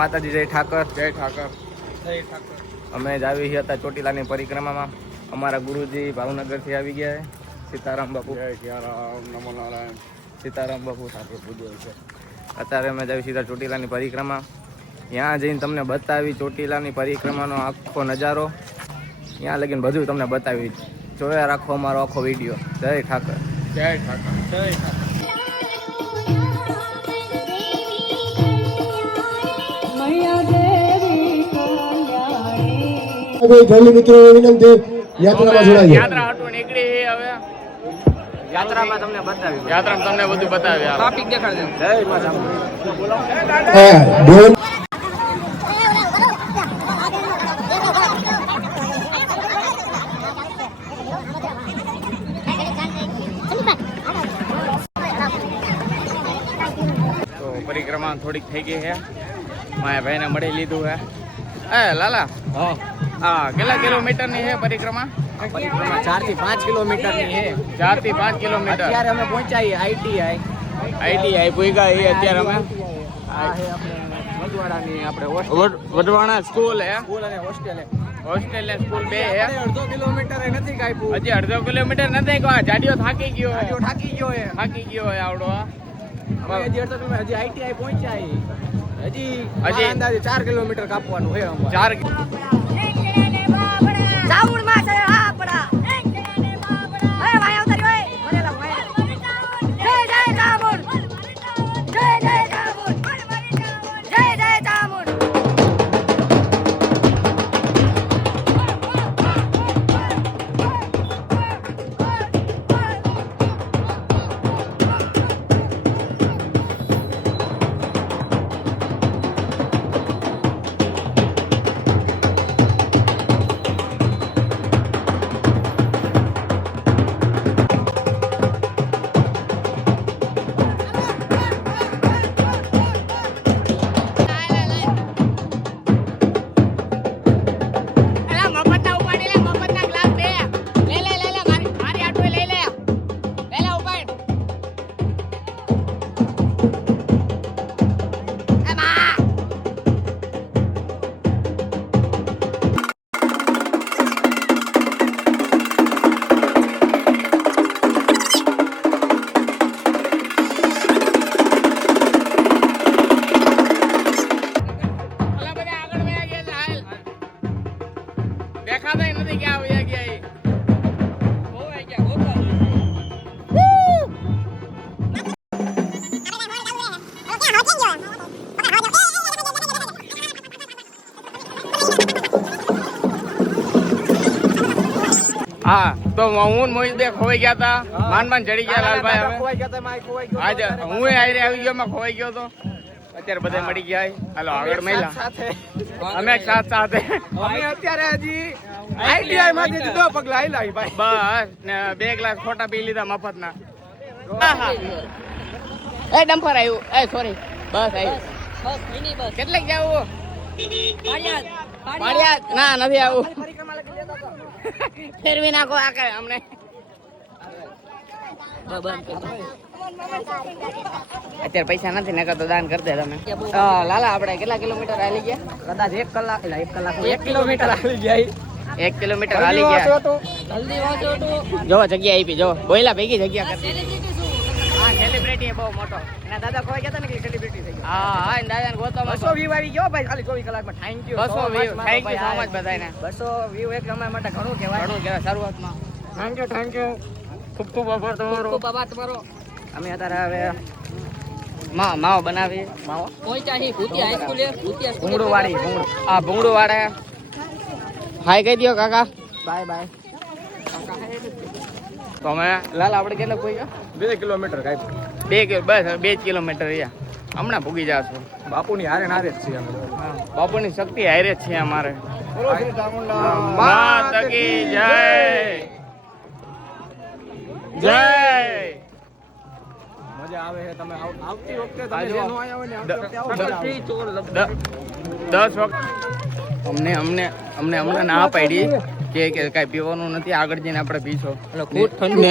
માતાજી જય ઠાકર. જય ઠાકર. જય ઠાકર. અમે જ આવી હતા ચોટીલાની પરિક્રમામાં. અમારા ગુરુજી ભાવનગરથી આવી ગયા છે. સીતારામ બાપુ. જય સિયારામ. નમો નારાયણ. સીતારામ બાપુ. ઠાકર પૂજ્ય છે. અત્યારે અમે જાવી સીધા ચોટીલાની પરિક્રમા. ત્યાં જઈને તમને બતાવી ચોટીલાની પરિક્રમાનો આખો નજારો. ત્યાં લગીને બધું તમને બતાવી. જોયા રાખો અમારો આખો વિડીયો. જય ઠાકર. જય ઠાકર. જય ઠાકર. ગલી મિત્રો વિનંતી યાત્રામાં જોડાઈએ. યાત્રા હટું નીકળી હવે. યાત્રામાં તમને બતાવી. યાત્રામાં તમને બધું બતાવ્યા. ટ્રાફિક દેખાડે. જય માતા. તો પરિક્રમા થોડીક થઈ ગઈ છે. મારા ભાઈને મળી લીધું છે. એ લાલા, હા કેટલા કિલોમીટર ની છે પરિક્રમા? 4 થી 5 કિલોમીટરની છે. 4 થી 5 કિલોમીટર. અત્યારે અમે પહોંચાઈએ આઈટીઆઈ ભૂગા એ અત્યારે અમે વડવાડાની આપણે વઢવાણા સ્કૂલ હે. સ્કૂલ અને હોસ્ટેલ હોસ્ટેલ ને સ્કૂલ બે હે. અડધો કિલોમીટર નથી કાપ્યું. હજી અડધો કિલોમીટર નથી ગયો. જાડિયો થાકી ગયો હે. થાકી ગયો હે. થાકી ગયો હે આવડો. હજી અડધો કિલોમીટર. હજી આઈટીઆઈ પહોંચ્યા હજી અંદાજે 4 કિલોમીટર કાપવાનું છે અમારે. 4 દેખાતા નથી ક્યાં આવ્યા ગયા. હા તો હું મોહિત ખોવાઈ ગયા હતા. માન ચડી ગયા લાલભાઈ. આજે હું આવી ગયો, ખોવાઈ ગયો તો. અત્યારે બધા મળી ગયા. હાલો આગળ મહિલા અમે સાથે અત્યારે હજી આઈટીઆઈ માંથી જુદો પગલા ભાઈ. બસ ને 2 ગ્લાસ ખોટા પી લીધા મફત ના. એ ડમ્પર આવ્યું. એ સોરી બસ આવ્યું. કેટલેક જવું? પાડિયાદ. ના નથી આવું. ફેરવી નાખો આ કરે અમને. અત્યારે પૈસા નથી ને તો દાન કરી દે તમે. લાલા આપણે કેટલા કિલોમીટર હાલી ગયા? કદાચ 1 કલાક 1 કિલોમીટર હાલી ગયા. 1 કિલોમીટર હાલી ગયા. જો જગ્યા આપી. જો બોયલા ભેગી જગ્યા કરી. હા સેલિબ્રિટી બહુ મોટો. એના દાદા ખોવાઈ ગયા હતા ને કે સેલિબ્રિટી થઈ ગયા. હા દાદા ગોતો 200 વ્યૂ આવી ગયો ભાઈ ખાલી 24 કલાકમાં. Thank you 200 view. Thank you so much બધાને. 200 વ્યૂ એક અમારા માટે ઘણું કહેવાય. શરૂઆતમાં. થેન્ક યુ ખૂબ ખૂબ આભાર તમારો. અમે અત્યારે હવે માવો બનાવી. માવો ભૂંગળું વાળી. આ ભૂંગળું વાળે. હાય કહી દો કાકા. Bye bye. તો અમે લાલ આપણે કેટલા કોઈ ગયા? 2 કિલોમીટર કાપ્યું. બસ 2 કિલોમીટર રહ્યા. હમણાં ભૂગી જાશું. બાપુની હારે નારે જ છીએ અમે. બાપુની શક્તિ હારે જ છે અમારે. માત કી જય. જય. મજા આવે છે. તમે આવતી વખતે તમે જે નો આયા હોય ને આવતી વખતે આવો. 10 વખત અમને ના પાડી. કે કાંઈ પીવાનું નથી, આગળ જઈને આપણે પીશો. ખૂબ ઠંડુ ને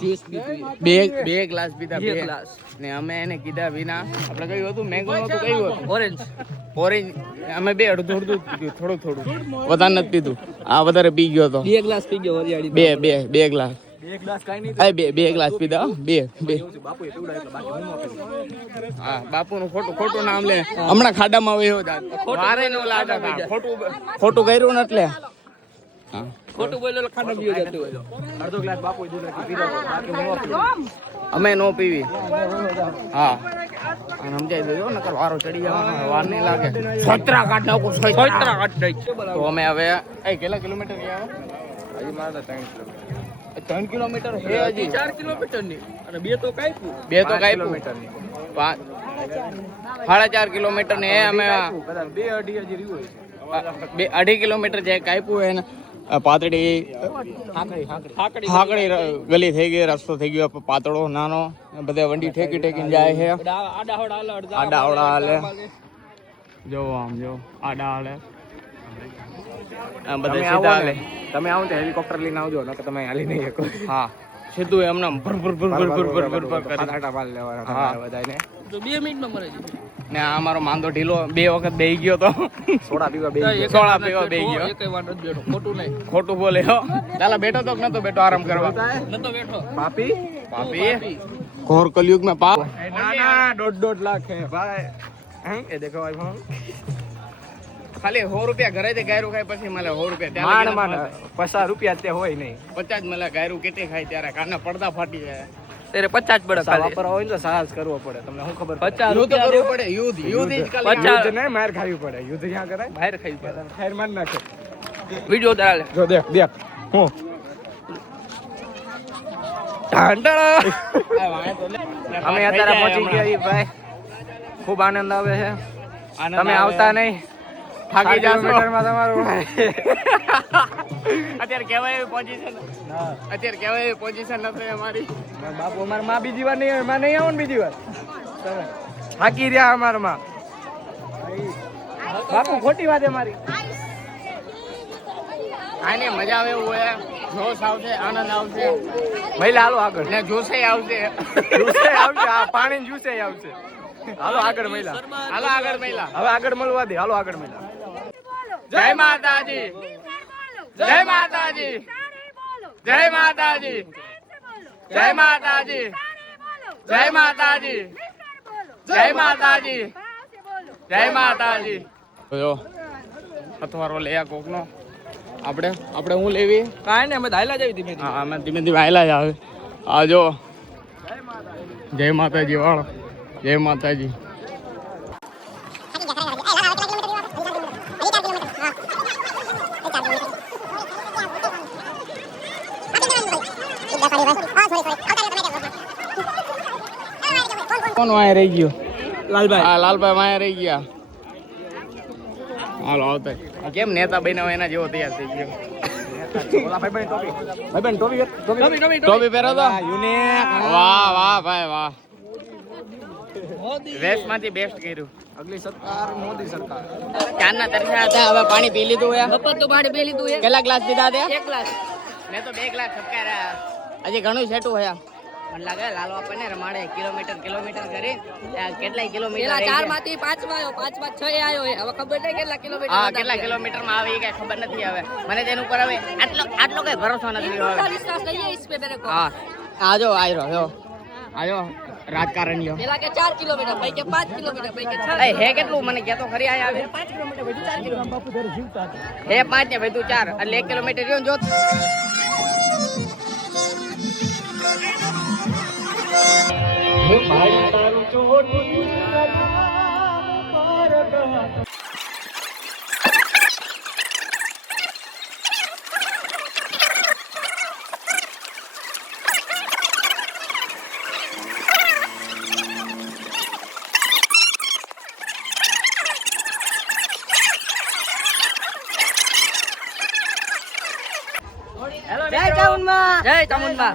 જ્યુસ પીધું. બે ગ્લાસ પીધા, બે ગ્લાસ. ને અમે એને કીધા વિના આપણે કયું હતું, મેંગો હતું, કયું હતું, ઓરેન્જ. અમે બે અડધું અડધું પીધું, થોડું વધારે નથી પીધું. આ વધારે પી ગયો હતો, 2 ગ્લાસ પી ગયો હરિયાળી. બે ગ્લાસ. 1 ગ્લાસ કાઈ નહીં. બે ગ્લાસ પીધા, બે. બાપુએ પીવડાવ્યું એટલે બાકી હું ન પીવું. હા, બાપુનું ખોટું નામ લે. હમણાં ખાડામાં વયો વારે નો લાગે. ખોટું કર્યું ને એટલે હા, ખોટું બોલ્યો એટલે ખાડા પીવો જતું હોય. અડધો ગ્લાસ બાપુએ દૂધથી પીધો બાકી હું ન પીવું. અમે નો પીવી. હા, અને સમજાઈ દેજો નકર વારો ચડી જવાનો, વાર નહીં લાગે. છોતરા કાઢ નાખો, છોતરા કાઢ નાખ. તો અમે હવે કેટલા કિલોમીટર ગયા? હજી મારે 3 કિલોમીટર છે. હજી 4 કિલોમીટર ની અને 2 તો કાપ્યું. 2 તો કિલોમીટર ની 4.5 કિલોમીટર ને અમે કદાચ 2-2.5 હજી રહ્યું હોય. 2.5 કિલોમીટર જે કાપ્યું હોય ને પાતળી હાકડી ગલી થઈ ગઈ, રસ્તો થઈ ગયો પાતળો નાનો, બધા વંડી ઠેકીને જાય છે. આડા હાલે જો, આમ જો આડા હાલે તમે આવો ને, તમે આવો તો હેલિકોપ્ટર લઈને આવજો, નકર તમે હાલી નહીં શકો. હા, સીધું એમને ભર ભર ભર ભર ભર ભર ભર ભર કરી. આટા પાલ લેવાના હા. તમારે બધાને. તો 2 મિનિટમાં મરે ને આ અમારો માંદો ઢીલો 2 વખત બેહી ગયો તો, સોડા પીવા બે સોળા પીવા બેહી ગયો. એકઈ વાર નથી બેઠો, ખોટું નહીં. ખોટું બોલે હો. ચાલો બેઠો તો કે નતો બેઠો આરામ કરવા? નતો બેઠો. પાપી ઘોર કલયુગ में पाप. ના ના 1.5 લાખ હે ભાઈ. હે એ દેખો ભાઈ ફોન. ખાલી 100 રૂપિયા ઘરે થી ગાયરું ખાય પછી મળે 100 રૂપિયા. માંડ માંડ 50 રૂપિયા તે હોય નહીં. 50 મળે. ગાયરું કેટલી ખાય ત્યારે કાના પડદા ફાટી જાય. તેરે 50 પડે ખાલી. વાપરવા હોય ને તો સાહસ કરવો પડે. તમને શું ખબર? 50 યુદ્ધ કરવું પડે. યુદ્ધ જ ખાલી. યુદ્ધ નહીં, માર ખાવી પડે. યુદ્ધ ક્યાં કરાય? બહાર ખાઈ પડે. ફાયર માર નાખે. વિડિયો તારે જો દેખ હું અમે અત્યારે પહોંચી ગયા ઈ ભાઈ. ખૂબ આનંદ આવે છે. તમે આવતા નહીં, થાકી જાવ મીટરમાં તમારું. અત્યારે કેવાય એવી પોઝિશન, અત્યારે કેવાય એવી પોઝિશન નથી અમારી. બાપુ અમાર માં બીજી વાર નહીં આવે, માં નહીં આવો ને બીજી વાર. તમે થાકી રહ્યા અમાર માં. બાપુ ખોટી વાત અમારી. આને મજા આવે એવું હોય, જોશ આવશે, આનંદ આવશે, મહિલા હાલો આગળ. ને જોશે આવશે. જ્યુસે આવશે, આ પાણી જ્યુસે આવશે. હાલો આગળ મહિલા. હાલો આગળ મહિલા. હવે આગળ મળવા દે. હાલો આગળ મહિલા. જય માતાજી, જય માતાજી, જય માતાજી, જય માતાજી, જય માતાજી, જય માતાજી, જય માતાજી. જો અથવારો લે આ કોકનો. આપણે હું લેવી? કાંઈ ને અમે દાયલા જાવી ધીમે ધીમે. હા, અમે ધીમે ધીમે આયલા જ આવે. આ જો જય માતાજી વાળો, જય માતાજી. કોણ વાય રહી ગયો? લાલભાઈ. હા, લાલભાઈ વાય રહી ગયા. હાલો આવતા. કેમ નેતા બન્યા હોય એના જેવો તૈયાર થઈ ગયો. ઓલા ભાઈ ટોપી ટોપી પહેરો તો વાહ વાહ ભાઈ વાહ. વેસ્ટ માંથી બેસ્ટ કર્યું. અગલી સરકાર મોદી સરકાર. ચારના તરસ્યા હતા, હવે પાણી પી લીધું હે. બપોર તો પાણી પી લીધું. કેટલા ગ્લાસ પીધા તે? 1 ગ્લાસ. મેં તો 2 ગ્લાસ છપકાર્યા. હજી ઘણું સેટું હે. મને લાગે લાલો આપણને રમાડે કિલોમીટર કરી કેટલાય કિલોમીટર પેલા 4 માંથી 5 માં આવ્યો, 5 માં 6 આવ્યો. હવે ખબર નહીં કેટલા કિલોમીટર. હા, કેટલા કિલોમીટર માં આવે એ કઈ ખબર નથી. હવે મને તેના ઉપર હવે આટલો કઈ ભરોસો નથી હવે. વિશ્વાસ નહીં है इस पे मेरे को. હા, આજો આજો રાજકારણીઓ. પેલા કે 4 કિલોમીટર, પછી કે 5 કિલોમીટર, પછી કે 6. હે કેટલું મને કહેતો ખરી આયા આવે 5 કિલોમીટર વધુ 4 કિલોમીટર. હે 5 ને વધુ 4 એટલે 1 કિલોમીટર રહ્યો ને જો. જય ચામુંડમાં. જય ચામુંડમાં.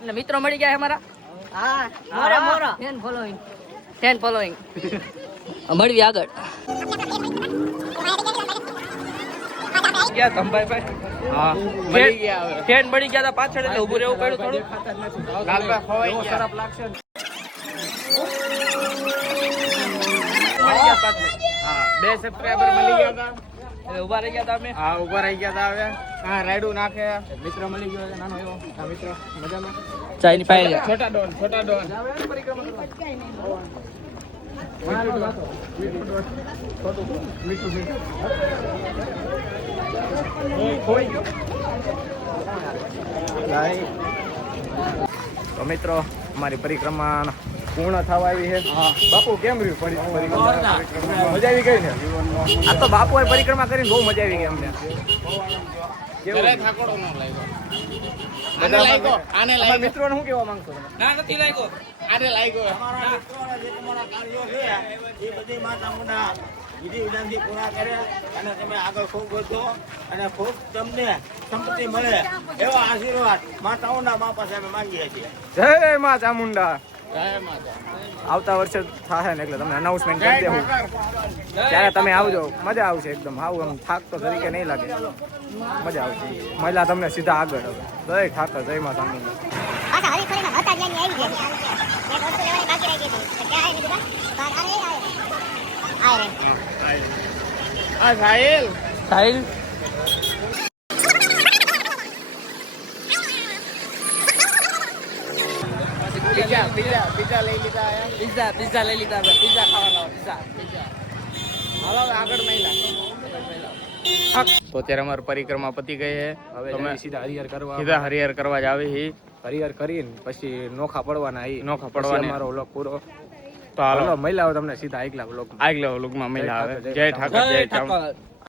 એટલે મિત્રો મળી ગયા અમારા. હા, મોરા ફેન ફોલોઈંગ મળવી આગળ. ક્યાં ધમભાઈ હા મળી ગયા હવે ફેન બળી ગયા હતા પાછળ એટલે ઊભું રહેવું પડ્યું થોડું લાલભાઈ ખોવાઈ ગયા ખરાબ લાગશે ને. મળી ગયા પાછળ હા 2 સબસ્ક્રાઇબર મળી ગયા હતા એટલે ઊભા રહી ગયા હતા અમે હા ઉભા રહી ગયા હતા હવે હા રાયડું નાખે મિત્ર મળી ગયો છે નાનો એવો આ મિત્ર મજામાં ચાયની પાય છોટા ડોન તો મિત્રો અમારી પરિક્રમા પૂર્ણ થવા આવી છે બાપુ કેમ રહ્યું પરિક્રમા મજા આવી ગઈ ને આ તો બાપુ પરિક્રમા કરીને બહુ મજા આવી ગઈ અમને જરાય થાકોડો ન લાગ્યો આને લાગ્યો આને અમારા લાગ્યો મિત્રોને શું કહેવા માંગશો તમે ના નથી લાગ્યો આને લાગ્યો એ બધી માં તમને વિધિ વિધાનથી પૂરા કરે અને તમે આગળ ખૂબ વધો અને ખૂબ તમને સંપત્તિ મળે એવો આશીર્વાદ માતાઓના મા પાસે અમે માંગીએ છીએ. જય મા ચામુંડા જય માતા આવતા વર્ષે થાય ને એટલે તમને અનાઉન્સમેન્ટ કરી દેવું જય ત્યારે તમે આવજો મજા આવશે એકદમ આવું આમ થાક તો તરીકે નહીં લાગે મજા આવશે મહિલા તમને સીધા આગળ હવે જય ઠાકર જય મા ચામુંડા પાછા હરીફળીમાં હતા જ્યાંની આવી ગયા એક વસ્તુ લેવાની બાકી રહી ગઈ હતી તો ક્યાં આવી દીધા આ સાહિલ સાહિલ પીઝા લઈ લીધા આયા પિઝા લઈ લીધા આપણે પિઝા ખાવાના પિઝા હાલો હવે આગળ મહિલા તો અત્યારે અમારી પરિક્રમા પતી ગઈ છે હવે તમે સીધા હરિહર કરવા સીધા હરિહર કરવા જ આવી હી હરિહર કરીને પછી નોખા પડવાના નોખા પડવાના. અમારો વ્લોગ પૂરો તો હાલો મહિલાઓ તમને સીધા આગલા વ્લોગ આગલા વ્લોગમાં મહિલા આવે જય ઠાકર જય ચામુંડા.